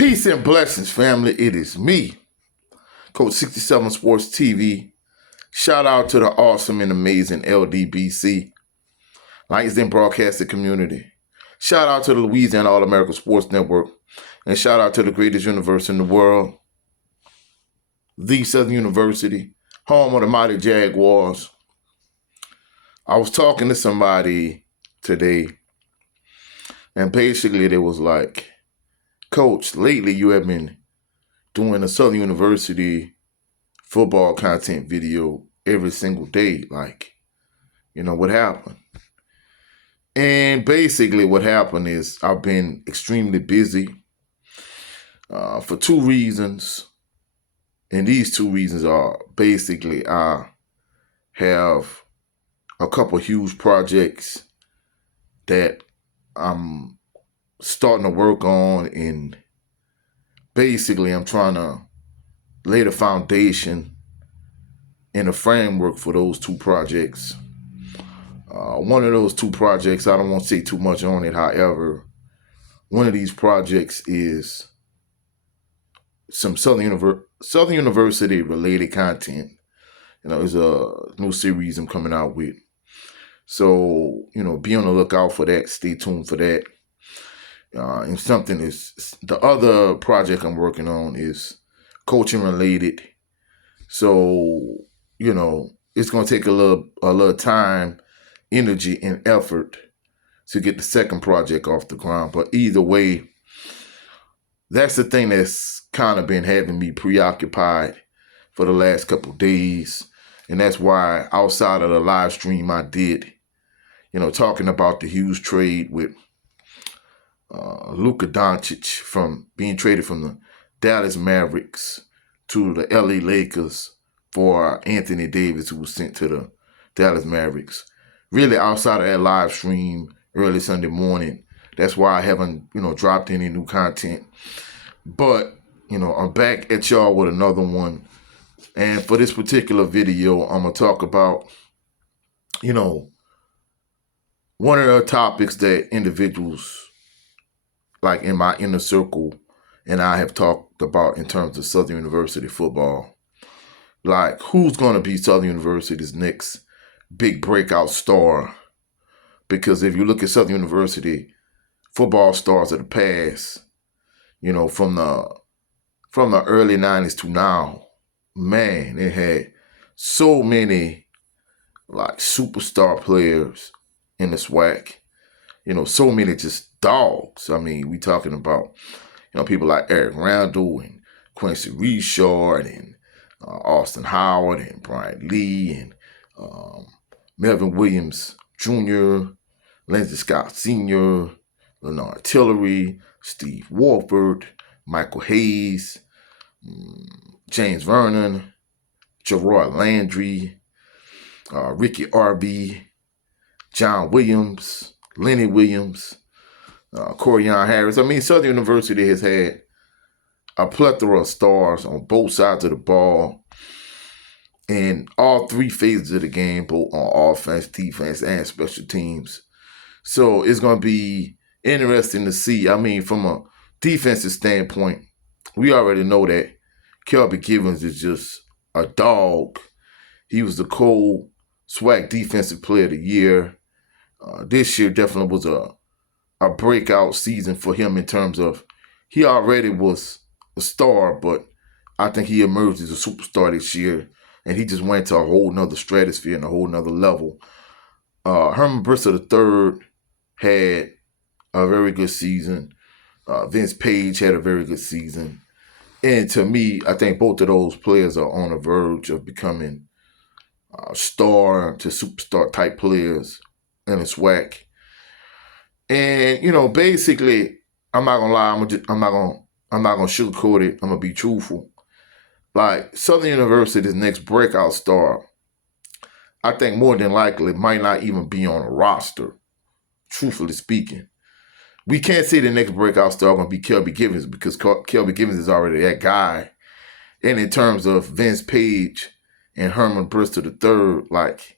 Peace and blessings, family. It is me, Coach 67 Sports TV. Shout out to the awesome and amazing LDBC, Langston Broadcasting Community. Shout out to the Louisiana All-American Sports Network. And shout out to the greatest university in the world, the Southern University, home of the mighty Jaguars. I was talking to somebody today, and basically they was like, Coach, lately you have been doing a Southern University football content video every single day. Like, what happened? And basically what happened is I've been extremely busy for two reasons. And these two reasons are basically I have a couple huge projects that I'm starting to work on, and basically I'm trying to lay the foundation and a framework for those two projects. One of those two projects, I don't want to say too much on it. However, one of these projects is some Southern University related content. There's a new series I'm coming out with. So, be on the lookout for that. Stay tuned for that. And the other project I'm working on is coaching related. So, it's going to take a little time, energy, and effort to get the second project off the ground. But either way, that's the thing that's kind of been having me preoccupied for the last couple of days. And that's why outside of the live stream I did, talking about the huge trade with Luka Doncic from being traded from the Dallas Mavericks to the LA Lakers for Anthony Davis, who was sent to the Dallas Mavericks. Really, outside of that live stream early Sunday morning, that's why I haven't, dropped any new content. But, I'm back at y'all with another one. And for this particular video, I'm going to talk about, one of the topics that individuals like in my inner circle and I have talked about in terms of Southern University football. Like, who's going to be Southern University's next big breakout star? Because if you look at Southern University football stars of the past, from the early 90s to now, man, it had so many like superstar players in the SWAC. So many just dogs. I mean, we talking about, people like Eric Randall and Quincy Richard and Austin Howard and Brian Lee and Melvin Williams Jr., Lindsey Scott Sr., Leonard Tillery, Steve Warford, Michael Hayes, James Vernon, Gerard Landry, Ricky Arby, John Williams, Lenny Williams, Corian Harris. I mean, Southern University has had a plethora of stars on both sides of the ball in all three phases of the game, both on offense, defense, and special teams. So it's going to be interesting to see. I mean, from a defensive standpoint, we already know that Kelby Givens is just a dog. He was the SWAC Defensive Player of the Year. This year definitely was a breakout season for him in terms of he already was a star, but I think he emerged as a superstar this year, and he just went to a whole nother stratosphere and a whole nother level. Herman Bristol III had a very good season. Vince Page had a very good season. And to me, I think both of those players are on the verge of becoming star to superstar type players in the SWAC. And, basically, I'm not gonna lie, I'm not gonna sugarcoat it. I'm gonna be truthful. Like, Southern University's next breakout star, I think more than likely might not even be on a roster, truthfully speaking. We can't say the next breakout star going to be Kelby Givens, because Kelby Givens is already that guy. And in terms of Vince Page and Herman Bristol III, like,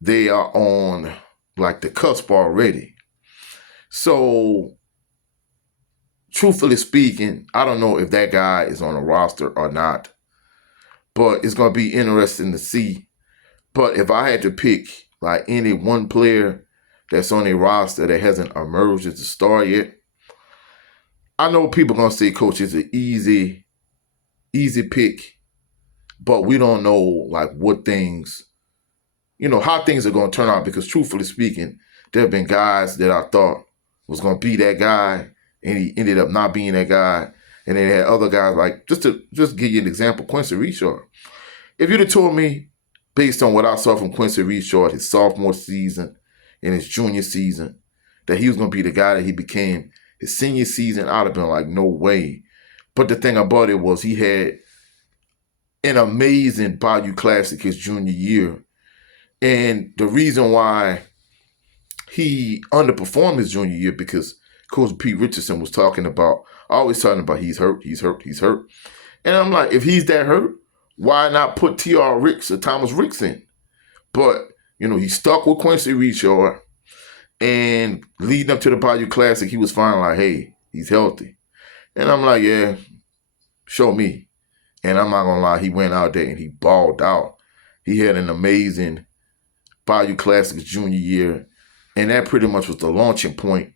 they are on like the cusp already. So truthfully speaking, I don't know if that guy is on a roster or not, but it's going to be interesting to see. But if I had to pick like any one player that's on a roster that hasn't emerged as a star yet, I know people are going to say, Coach, it's an easy pick, but we don't know like what things, how things are going to turn out, because truthfully speaking, there have been guys that I thought was going to be that guy, and he ended up not being that guy. And then they had other guys, like, just give you an example, Quincy Richard. If you'd have told me, based on what I saw from Quincy Richard, his sophomore season and his junior season, that he was going to be the guy that he became his senior season, I'd have been like, no way. But the thing about it was he had an amazing Bayou Classic his junior year. And the reason why he underperformed his junior year, because Coach Pete Richardson was always talking about he's hurt. And I'm like, if he's that hurt, why not put T.R. Ricks or Thomas Ricks in? But, he stuck with Quincy Richard, and leading up to the Bayou Classic, he was finally like, hey, he's healthy. And I'm like, yeah, show me. And I'm not going to lie, he went out there and he balled out. He had an amazing Bayou Classic junior year, and that pretty much was the launching point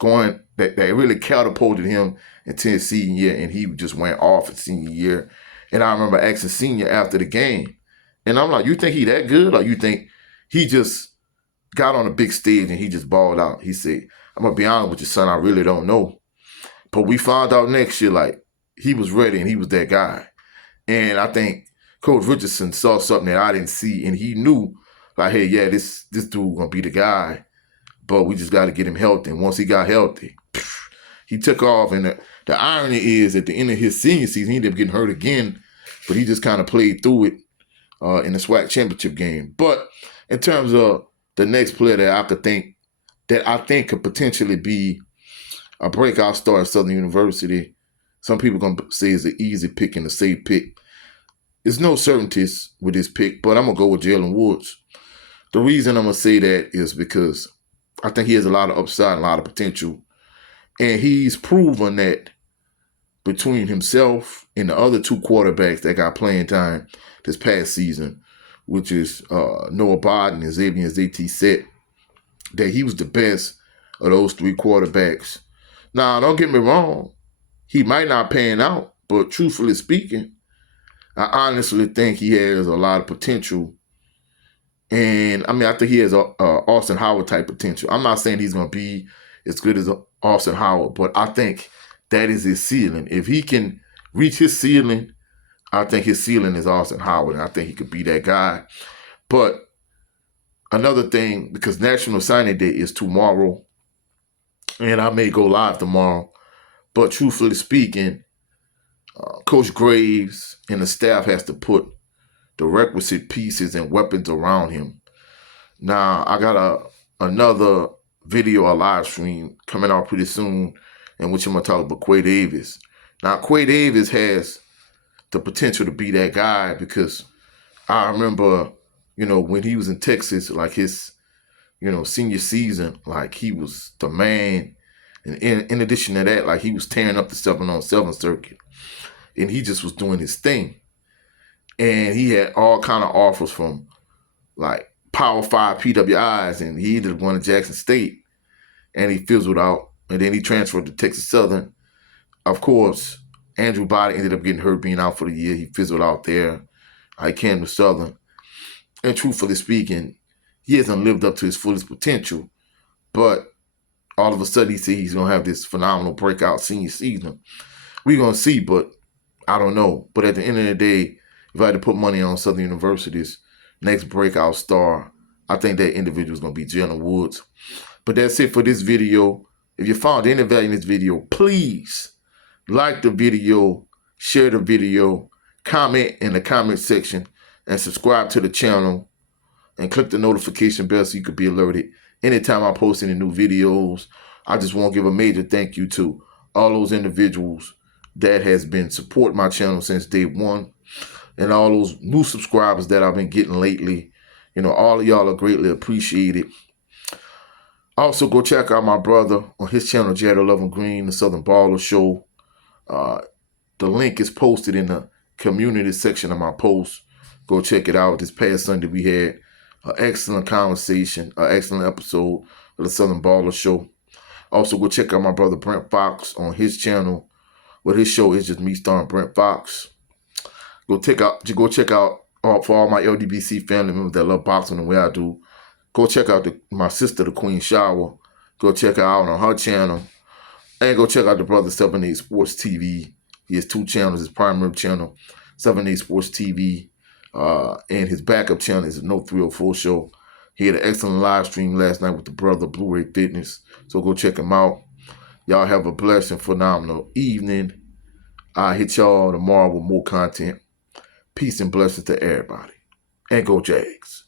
that really catapulted him into his senior year, and he just went off his senior year. And I remember asking Senior after the game, and I'm like, you think he that good, or you think he just got on a big stage and he just balled out? He said, I'm going to be honest with you, son, I really don't know. But we found out next year, like, he was ready and he was that guy. And I think Coach Richardson saw something that I didn't see, and he knew, like, hey, yeah, this dude going to be the guy, but we just got to get him healthy. And once he got healthy, he took off. And the irony is, at the end of his senior season, he ended up getting hurt again, but he just kind of played through it in the SWAC championship game. But in terms of the next player that I think could potentially be a breakout star at Southern University, some people are going to say is an easy pick and a safe pick. There's no certainties with this pick, but I'm going to go with Jalen Woods. The reason I'm going to say that is because I think he has a lot of upside and a lot of potential. And he's proven that between himself and the other two quarterbacks that got playing time this past season, which is Noah Biden and Xavier ZT Set, that he was the best of those three quarterbacks. Now, don't get me wrong, he might not pan out, but truthfully speaking, I honestly think he has a lot of potential. And I think he has a Austin Howard type potential. I'm not saying he's going to be as good as Austin Howard, but I think that is his ceiling. If he can reach his ceiling, I think his ceiling is Austin Howard, and I think he could be that guy. But another thing, because National Signing Day is tomorrow, and I may go live tomorrow, but truthfully speaking, Coach Graves and the staff has to put the requisite pieces and weapons around him. Now, I got another video, a live stream coming out pretty soon, in which I'm going to talk about Quay Davis. Now, Quay Davis has the potential to be that guy, because I remember, when he was in Texas, like his, senior season, like he was the man. And in addition to that, like he was tearing up the 7-on-7 circuit, and he just was doing his thing. And he had all kind of offers from like Power 5 PWIs, and he ended up going to Jackson State, and he fizzled out. And then he transferred to Texas Southern. Of course, Andrew Body ended up getting hurt, being out for the year. He fizzled out there. I came to Southern. And truthfully speaking, he hasn't lived up to his fullest potential. But all of a sudden, he said he's going to have this phenomenal breakout senior season. We're going to see, but I don't know. But at the end of the day, if I had to put money on Southern University's next breakout star, I think that individual is going to be Jalen Woods. But that's it for this video. If you found any value in this video, please like the video, share the video, comment in the comment section, and subscribe to the channel, and click the notification bell so you can be alerted anytime I post any new videos. I just want to give a major thank you to all those individuals that has been supporting my channel since day one, and all those new subscribers that I've been getting lately. All of y'all are greatly appreciated. Also, go check out my brother on his channel, Jared 11 Green, the Southern Baller Show. Uh, the link is posted in the community section of my post. Go check it out. This past Sunday, we had an excellent conversation, an excellent episode of the Southern Baller Show. Also, go check out my brother Brent Fox on his channel. Well, his show is just me starring Brent Fox. Go check out for all my LDBC family members that love boxing the way I do. Go check out my sister, the Queen Shower. Go check her out on her channel. And go check out the brother 78 Sports TV. He has two channels. His primary channel, 78 Sports TV. And his backup channel is the No 304 Show. He had an excellent live stream last night with the brother Blu-ray Fitness. So go check him out. Y'all have a blessed and phenomenal evening. I'll hit y'all tomorrow with more content. Peace and blessings to everybody. And go Jags.